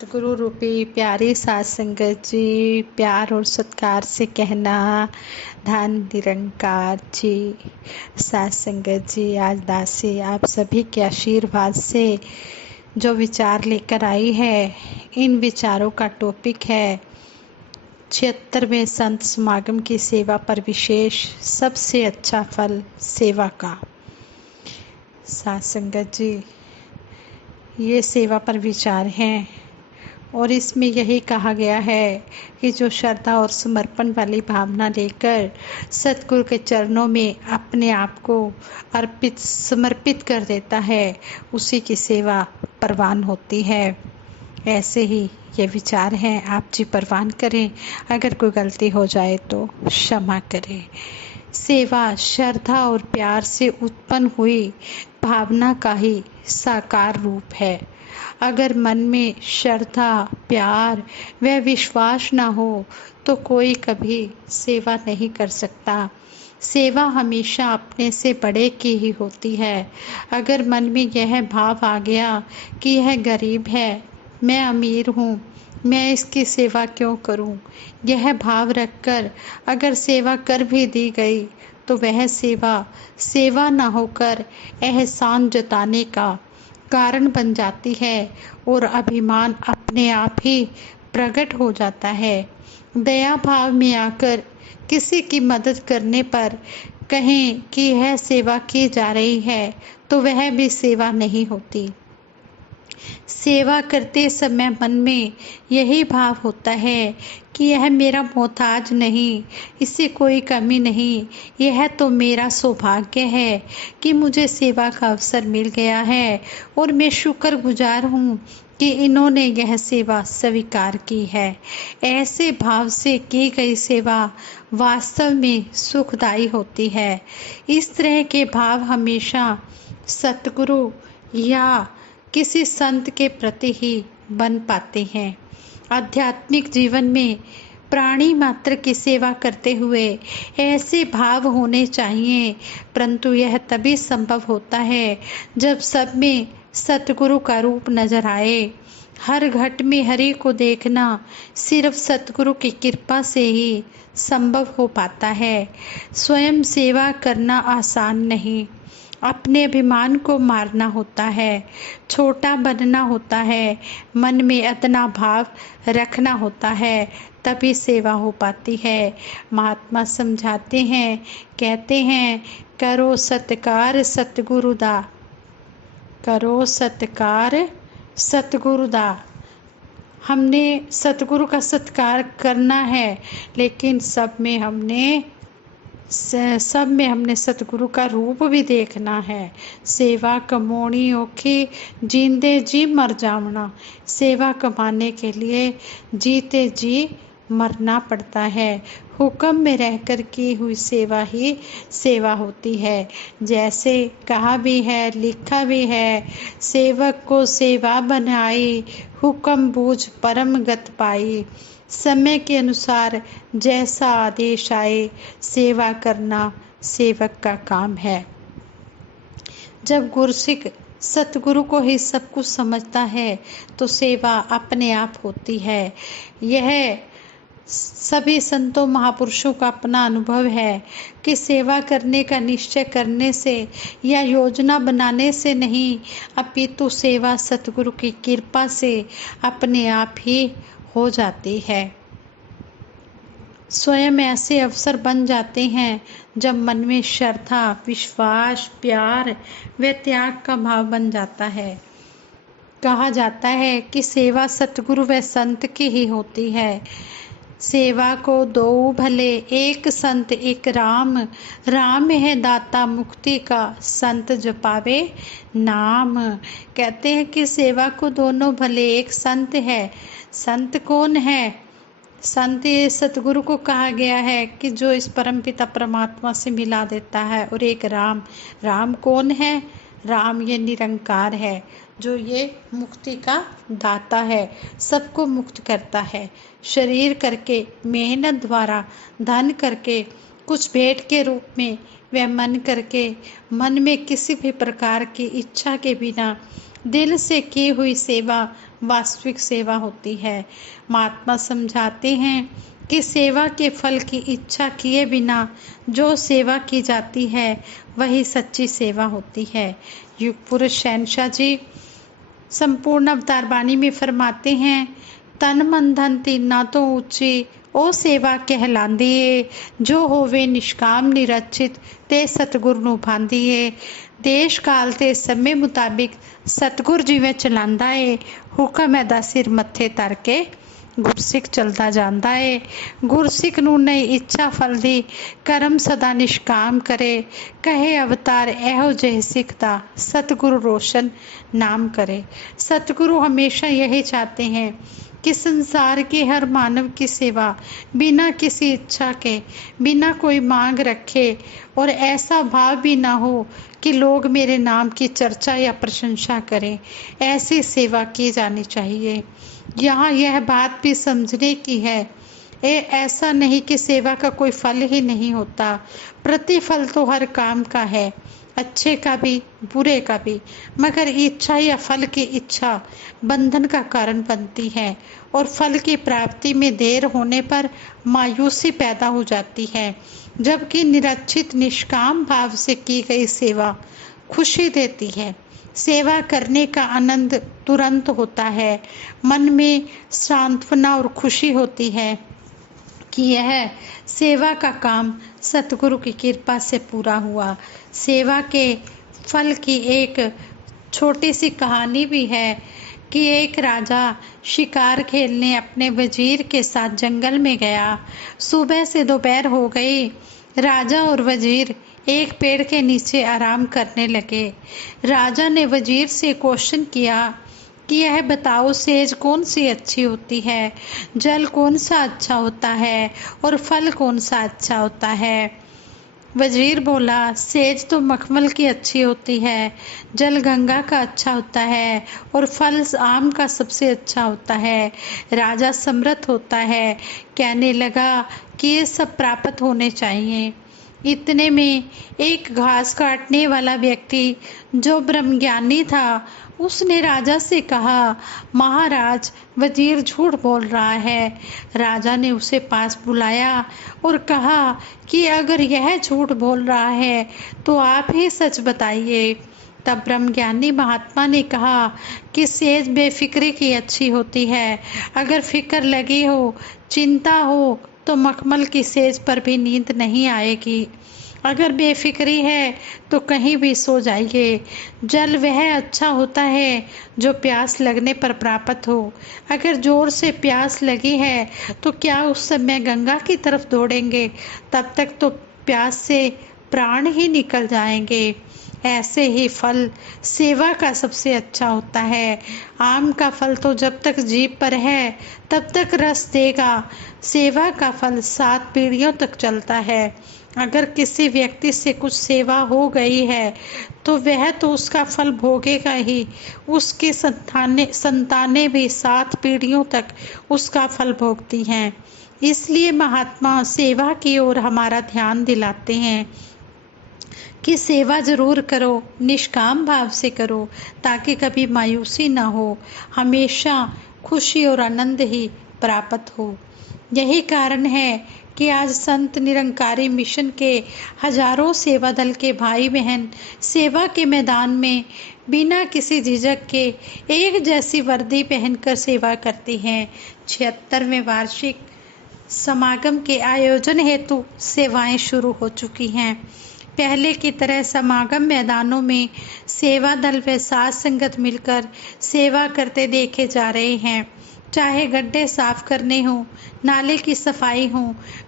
सतगुरु रूपी प्यारी सात संगत जी, प्यार और सत्कार से कहना धन निरंकार जी। सात संगत जी, आज दासी आप सभी के आशीर्वाद से जो विचार लेकर आई है, इन विचारों का टॉपिक है 76वें संत समागम की सेवा पर विशेष सबसे अच्छा फल सेवा का। सात संगत जी, ये सेवा पर विचार हैं और इसमें यही कहा गया है कि जो श्रद्धा और समर्पण वाली भावना लेकर सतगुरु के चरणों में अपने आप को समर्पित कर देता है, उसी की सेवा परवान होती है। ऐसे ही ये विचार हैं, आप जी परवान करें। अगर कोई गलती हो जाए तो क्षमा करें। सेवा श्रद्धा और प्यार से उत्पन्न हुई भावना का ही साकार रूप है। अगर मन में श्रद्धा, प्यार व विश्वास न हो तो कोई कभी सेवा नहीं कर सकता। सेवा हमेशा अपने से बड़े की ही होती है। अगर मन में यह भाव आ गया कि यह गरीब है, मैं अमीर हूँ, मैं इसकी सेवा क्यों करूं? यह भाव रखकर अगर सेवा कर भी दी गई तो वह सेवा न होकर एहसान जताने का कारण बन जाती है और अभिमान अपने आप ही प्रकट हो जाता है। दया भाव में आकर किसी की मदद करने पर कहें कि यह सेवा की जा रही है तो वह भी सेवा नहीं होती। सेवा करते समय मन में यही भाव होता है कि यह मेरा मोहताज नहीं, इससे कोई कमी नहीं, यह तो मेरा सौभाग्य है कि मुझे सेवा का अवसर मिल गया है और मैं शुक्रगुजार हूँ कि इन्होंने यह सेवा स्वीकार की है। ऐसे भाव से की गई सेवा वास्तव में सुखदायी होती है। इस तरह के भाव हमेशा सतगुरु या किसी संत के प्रति ही बन पाते हैं। आध्यात्मिक जीवन में प्राणी मात्र की सेवा करते हुए ऐसे भाव होने चाहिए, परंतु यह तभी संभव होता है जब सब में सतगुरु का रूप नजर आए। हर घट में हरि को देखना सिर्फ सतगुरु की कृपा से ही संभव हो पाता है। स्वयं सेवा करना आसान नहीं, अपने अभिमान को मारना होता है, छोटा बनना होता है, मन में इतना भाव रखना होता है, तभी सेवा हो पाती है। महात्मा समझाते हैं, कहते हैं, करो सत्कार सतगुरु दा, करो सत्कार सतगुरु दा। हमने सतगुरु का सत्कार करना है, लेकिन सब में हमने सतगुरु का रूप भी देखना है। सेवा कमानी औखी, जींदे जी मर जावना। सेवा कमाने के लिए जीते जी मरना पड़ता है। हुक्म में रहकर की हुई सेवा ही सेवा होती है। जैसे कहा भी है, लिखा भी है, सेवक को सेवा बनाई, हुक्म बूझ परम गत पाई। समय के अनुसार जैसा आदेश आए, सेवा करना सेवक का काम है। जब गुरसिक सतगुरु को ही सब कुछ समझता है तो सेवा अपने आप होती है। यह सभी संतों महापुरुषों का अपना अनुभव है कि सेवा करने का निश्चय करने से या योजना बनाने से नहीं, अपितु सेवा सतगुरु की कृपा से अपने आप ही हो जाती है। स्वयं ऐसे अवसर बन जाते हैं जब मन में श्रद्धा, विश्वास, प्यार व त्याग का भाव बन जाता है। कहा जाता है कि सेवा सतगुरु व संत की ही होती है। सेवा को दो भले, एक संत एक राम, राम है दाता मुक्ति का, संत जपावे नाम। कहते हैं कि सेवा को दोनों भले, एक संत है। संत कौन है? संत सतगुरु को कहा गया है कि जो इस परमपिता परमात्मा से मिला देता है, और एक राम। राम कौन है? राम ये निरंकार है, जो ये मुक्ति का दाता है, सबको मुक्त करता है। शरीर करके, मेहनत द्वारा, धन करके, कुछ भेंट के रूप में, वह मन करके, मन में किसी भी प्रकार की इच्छा के बिना दिल से की हुई सेवा वास्तविक सेवा होती है। महात्मा समझाते हैं कि सेवा के फल की इच्छा किए बिना जो सेवा की जाती है वही सच्ची सेवा होती है। युग पुरुष शहनशाह जी संपूर्ण अवतार बानी में फरमाते हैं, तन मन धन तीना तो ऊंची ओ सेवा कहलांदी ਏ जो होवे निष्काम निरचित ते सतगुर ਨੂੰ ਭਾਂਦੀ ਏ। ਦੇਸ਼ ਕਾਲ ਤੇ ਸਮੇਂ ਮੁਤਾबिक ਸਤਗੁਰ ਜਿਵੇਂ ਚਲਾਉਂਦਾ ਏ, ਹੁਕਮ ਇਹਦਾ ਸਿਰ ਮੱਥੇ ਧਰ ਕੇ ਗੁਰਸਿੱਖ ਚਲਦਾ ਜਾਂਦਾ ਏ। ਗੁਰਸਿੱਖ ਨੂੰ ਨਹੀਂ ਇੱਛਾ ਫਲ ਦੀ, ਕਰਮ ਸਦਾ ਨਿਸ਼ਕਾਮ ਕਰੇ। ਕਹੇ ਅਵਤਾਰ ਇਹੋ ਜਿਹੇ ਸਿੱਖ ਦਾ सतगुरु रोशन नाम करे। सतगुरु हमेशा यही चाहते हैं कि संसार के हर मानव की सेवा बिना किसी इच्छा के, बिना कोई मांग रखे और ऐसा भाव भी ना हो कि लोग मेरे नाम की चर्चा या प्रशंसा करें, ऐसी सेवा की जानी चाहिए। यहाँ यह बात भी समझने की है, ऐसा नहीं कि सेवा का कोई फल ही नहीं होता। प्रतिफल तो हर काम का है, अच्छे का भी बुरे का भी, मगर इच्छा या फल की इच्छा बंधन का कारण बनती है और फल की प्राप्ति में देर होने पर मायूसी पैदा हो जाती है। जबकि निरक्षित निष्काम भाव से की गई सेवा खुशी देती है। सेवा करने का आनंद तुरंत होता है। मन में सांत्वना और खुशी होती है कि यह सेवा का काम सतगुरु की कृपा से पूरा हुआ। सेवा के फल की एक छोटी सी कहानी भी है कि एक राजा शिकार खेलने अपने वजीर के साथ जंगल में गया। सुबह से दोपहर हो गई। राजा और वजीर एक पेड़ के नीचे आराम करने लगे। राजा ने वजीर से क्वेश्चन किया कि यह बताओ, सेज कौन सी अच्छी होती है, जल कौन सा अच्छा होता है और फल कौन सा अच्छा होता है। वजीर बोला, सेज तो मखमल की अच्छी होती है, जल गंगा का अच्छा होता है और फल आम का सबसे अच्छा होता है। राजा समर्थ होता है, कहने लगा कि ये सब प्राप्त होने चाहिए। इतने में एक घास काटने वाला व्यक्ति जो ब्रह्मज्ञानी था, उसने राजा से कहा, महाराज वजीर झूठ बोल रहा है। राजा ने उसे पास बुलाया और कहा कि अगर यह झूठ बोल रहा है तो आप ही सच बताइए। तब ब्रह्मज्ञानी महात्मा ने कहा कि सेज बेफिक्री की अच्छी होती है। अगर फिक्र लगी हो, चिंता हो तो मखमल की सेज पर भी नींद नहीं आएगी। अगर बेफिक्री है तो कहीं भी सो जाइए। जल वह अच्छा होता है जो प्यास लगने पर प्राप्त हो। अगर जोर से प्यास लगी है तो क्या उस समय गंगा की तरफ दौड़ेंगे? तब तक तो प्यास से प्राण ही निकल जाएंगे। ऐसे ही फल सेवा का सबसे अच्छा होता है। आम का फल तो जब तक जीभ पर है तब तक रस देगा। सेवा का फल 7 पीढ़ियों तक चलता है। अगर किसी व्यक्ति से कुछ सेवा हो गई है तो वह तो उसका फल भोगेगा ही, उसकी संतानें भी 7 पीढ़ियों तक उसका फल भोगती हैं। इसलिए महात्मा सेवा की ओर हमारा ध्यान दिलाते हैं कि सेवा जरूर करो, निष्काम भाव से करो, ताकि कभी मायूसी ना हो, हमेशा खुशी और आनंद ही प्राप्त हो। यही कारण है कि आज संत निरंकारी मिशन के हजारों सेवा दल के भाई बहन सेवा के मैदान में बिना किसी झिझक के एक जैसी वर्दी पहनकर सेवा करते हैं। 76वें वार्षिक समागम के आयोजन हेतु सेवाएं शुरू हो चुकी हैं। पहले की तरह समागम मैदानों में सेवा दल व साध संगत मिलकर सेवा करते देखे जा रहे हैं। चाहे गड्ढे साफ करने हों, नाले की सफाई हो,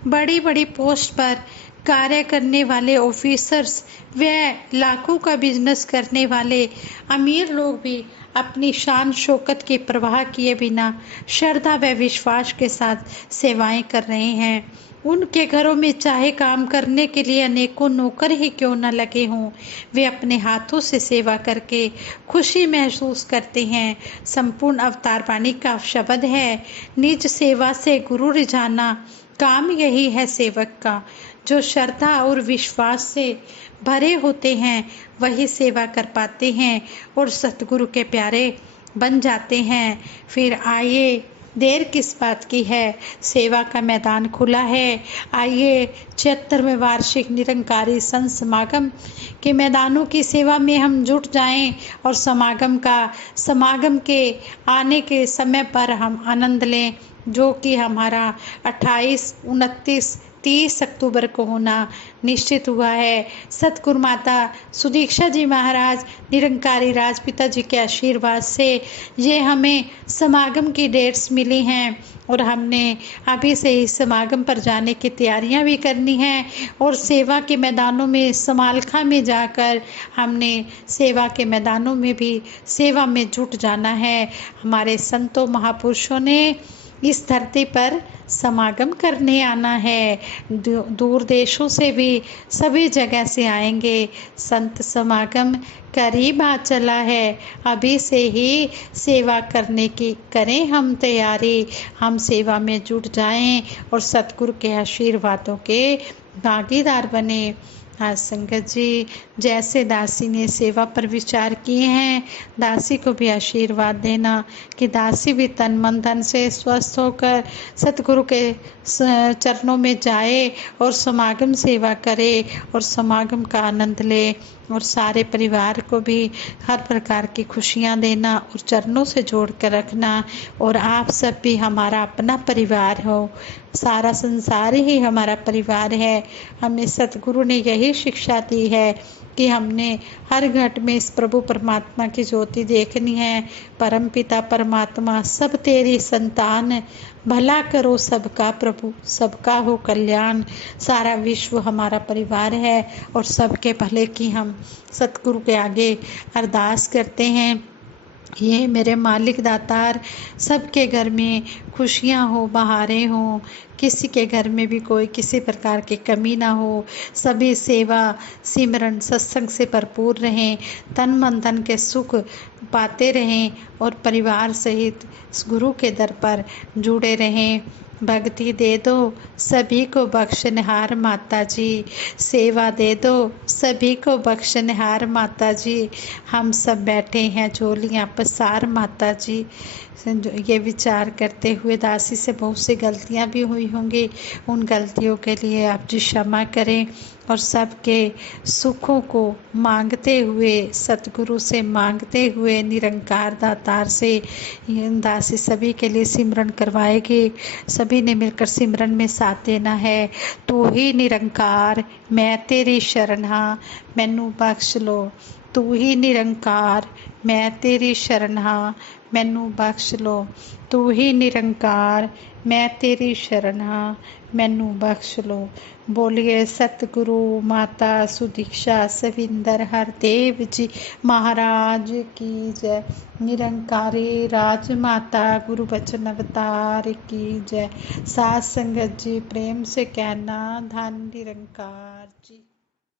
बड़ी बड़ी पोस्ट पर कार्य करने वाले ऑफिसर्स व लाखों का बिजनेस करने वाले अमीर लोग भी अपनी शान शौकत की परवाह किए बिना श्रद्धा व विश्वास के साथ सेवाएं कर रहे हैं। उनके घरों में चाहे काम करने के लिए अनेकों नौकर ही क्यों न लगे हों, वे अपने हाथों से सेवा करके खुशी महसूस करते हैं। संपूर्ण अवतार वाणी का शब्द है, निज सेवा से गुरु रिझाना, काम यही है सेवक का। जो श्रद्धा और विश्वास से भरे होते हैं वही सेवा कर पाते हैं और सतगुरु के प्यारे बन जाते हैं। फिर आइए, देर किस बात की है, सेवा का मैदान खुला है। आइए 76वें वार्षिक निरंकारी संत समागम के मैदानों की सेवा में हम जुट जाएं और समागम के आने के समय पर हम आनंद लें, जो कि हमारा 28, 29, 30 अक्टूबर को होना निश्चित हुआ है। सतगुरु माता सुदीक्षा जी महाराज निरंकारी राजपिता जी के आशीर्वाद से ये हमें समागम की डेट्स मिली हैं और हमने अभी से ही समागम पर जाने की तैयारियां भी करनी हैं और सेवा के मैदानों में समालखा में जाकर हमने सेवा के मैदानों में भी सेवा में जुट जाना है। हमारे संतों महापुरुषों ने इस धरती पर समागम करने आना है। दूर देशों से भी सभी जगह से आएंगे। संत समागम करीब आ चला है। अभी से ही सेवा करने की करें हम तैयारी। हम सेवा में जुट जाएं और सतगुरु के आशीर्वादों के भागीदार बने। हाँ संगत जी, जैसे दासी ने सेवा पर विचार किए हैं, दासी को भी आशीर्वाद देना कि दासी भी तन मन धन से स्वस्थ होकर सतगुरु के चरणों में जाए और समागम सेवा करे और समागम का आनंद ले और सारे परिवार को भी हर प्रकार की खुशियां देना और चरणों से जोड़ कर रखना। और आप सब भी हमारा अपना परिवार हो, सारा संसार ही हमारा परिवार है। हमें सतगुरु ने यही शिक्षा दी है कि हमने हर घट में इस प्रभु परमात्मा की ज्योति देखनी है। परम पिता परमात्मा सब तेरी संतान, भला करो सबका प्रभु, सबका हो कल्याण। सारा विश्व हमारा परिवार है और सबके भले की हम सतगुरु के आगे अरदास करते हैं। ये मेरे मालिक दातार सबके घर में खुशियाँ हो, बहारें हो, किसी के घर में भी कोई किसी प्रकार की कमी ना हो। सभी सेवा सिमरन सत्संग से भरपूर रहें, तन मन धन के सुख पाते रहें और परिवार सहित गुरु के दर पर जुड़े रहें। भक्ति दे दो सभी को बख्शनहार माता जी, सेवा दे दो सभी को बख्शनहार माता जी। हम सब बैठे हैं झोलियाँ पसार माता जी। ये विचार करते हुए दासी से बहुत सी गलतियाँ भी हुई होंगी, उन गलतियों के लिए आप जी क्षमा करें और सबके सुखों को मांगते हुए, सतगुरु से मांगते हुए, निरंकार दातार से दासी सभी के लिए सिमरन करवाएगी। सभी ने मिलकर सिमरन में साथ देना है। तू ही निरंकार मैं तेरी शरण हाँ, मैनू बख्श लो। तू ही निरंकार मैं तेरी शरण हाँ, मैनू बख्श लो। तू ही निरंकार मैं तेरी शरण हाँ, मैनू बख्श लो। बोलिए सतगुरु माता सुदीक्षा सविंदर हरदेव जी महाराज की जय। निरंकारी राजमाता गुरु बचन अवतार की जय। साथ संगत जी प्रेम से कहना धन निरंकार जी।